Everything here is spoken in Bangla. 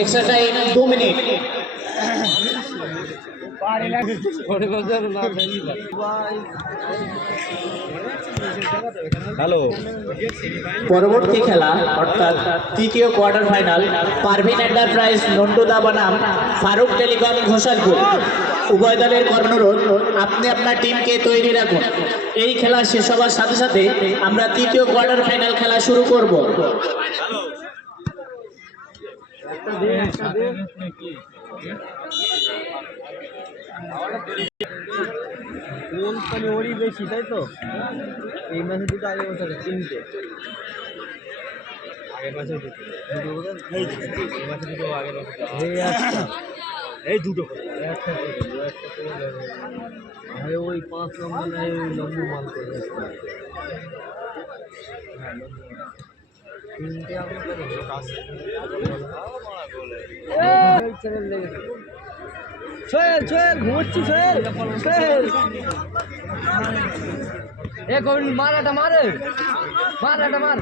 Extra time 2 minute. হ্যালো, পরবর্তী খেলা অর্থাৎ তৃতীয় কোয়ার্টার ফাইনাল পারভিন এন্টারপ্রাইজ নন্ডুদা বনাম ফারুক টেলিকম ঘোষালপুর। উভয় দলের অনুরোধ আপনি আপনার টিমকে তৈরি রাখুন। এই খেলা শেষ হওয়ার সাথে সাথে আমরা তৃতীয় কোয়ার্টার ফাইনাল খেলা শুরু করব। গোল মানে ওরই বেশি, তাই তো? এই ম্যাচে দুটো আগে বছর তিনটে, আগের ম্যাচে দুটো, এই ম্যাচে দুটো, আগের ম্যাচে এই দুটো একটা আরে ওই 5 নম্বর লম্বু মাল করে তিনটে আপনার সোহেল সোহেল ঘুমোচ্ছি সোহেল সোহেল এ গোবিন্দ মার একটা মার একটা মার।